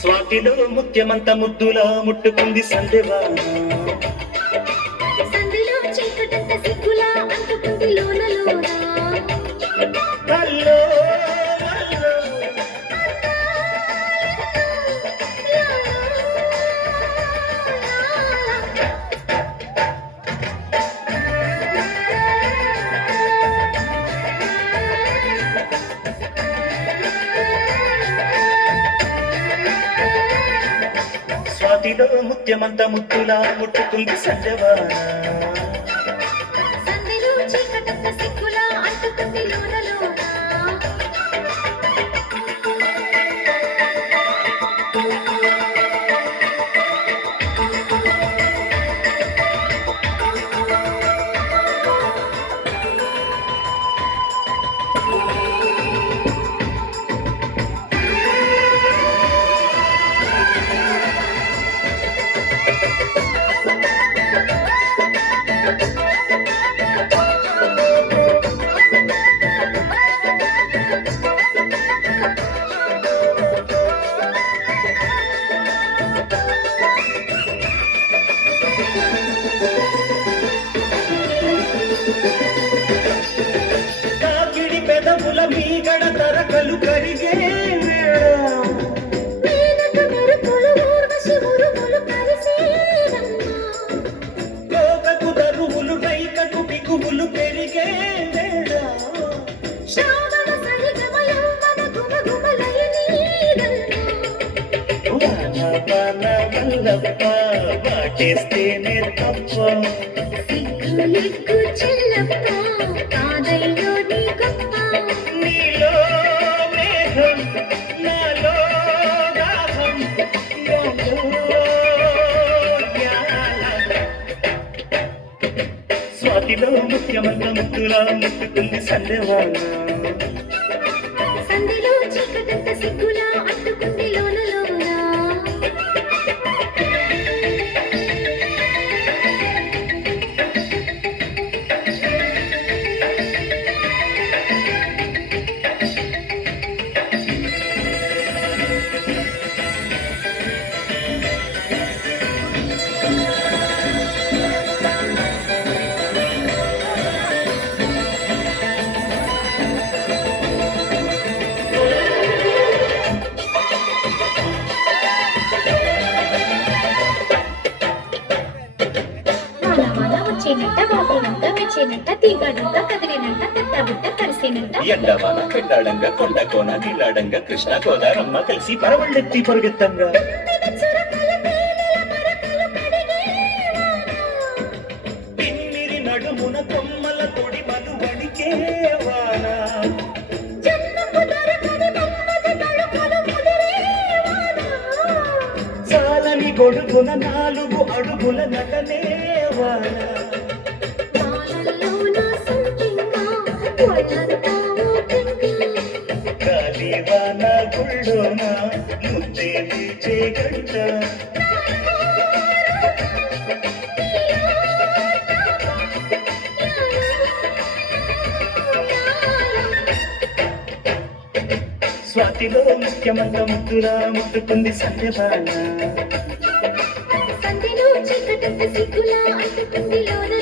స్వాతిలో ముత్యమంత ముద్దులా ముట్టుకుంది సందెవాన. సందిలో చీకటంత సిగ్గులా అంటుకుంది లోన లోన. హల్లో స్వాతిలో ముత్యమంత ముద్దులా ముట్టుకుంది సందెవాన. సందిలో చీకటంత సిగ్గులా అంటుకుంది లోన లోన. తాకిడి పెదవుల మీగడ తరకలు కరిగే వేళ. మేనక మెరుపులు ఊర్వశి ఉరుములు కలిసేనమ్మా. కోకకు దరువులు రైకకు బిగువులు పెరిగే వేళ. శ్రావణ సరిగమ యౌవన గుమగుమలయనీదమ్మా. వాన వాన వల్లప్ప వాటేస్తేనే తప్ప. సిగ్గులిగ్గు చెల్లప్ప కాదయ్యో నీ గొప్ప. నీలో మేఘం నాలో దాహం నాలో జ్ఞానం. స్వాతిలో ముత్యమంత ముద్దులా ముట్టుకుంది సందెవాన. సందిలో చీకటంత సిగ్గులా అంటుకుంది లోన లోన. వాన వాన వచ్చేనంట వాపేనంట మెచ్చేనంట తీగాడంట కదిలినంట తట్టబుట్ట కరిసేనంట. ఎండవాన పెళ్ళాడంగా కొండ కోన నీలాడంగా కృష్ణ గోదారమ్మ కలిసి పరవళ్ళెత్తి పొరుగెత్తంగా. చురకల తేనెల మరకలు కడిగే వాన. పిన్నిరి నడుమున కొమ్మల తొడిమలు వడికే వాన. జన్మకు దొరకని మన్మథ తడుకులు ముదిరే వాన. చాలని గొడుగున 4 అడుగుల నటనే వాన. వానల్లో నా సొంతంగా ఒళ్ళంతా ఊపింగా. గాలి వాన గుళ్ళోన ముద్దే వీచే గంట. స్వాతిలో ముత్యమంత ముద్దులా ముట్టుకుంది సందెవాన. సందిలో చీకటంత సిగ్గులా అంటుకుంది లోన